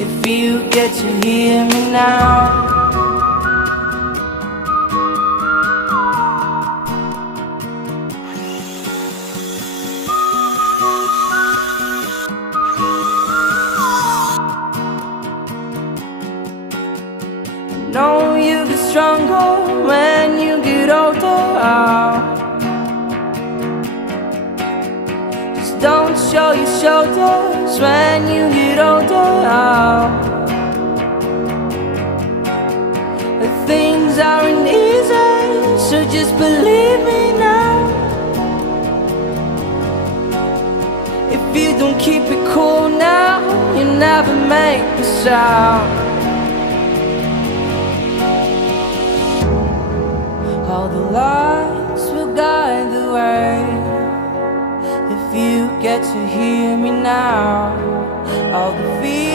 if you get to hear me now. Know you get stronger when you get older. Just don't show your shoulders when you get older. Things aren't easy, so just believe me now. If you don't keep it cool now, you never make a sound. All the lights will guide the way, if you get to hear me now. All the fears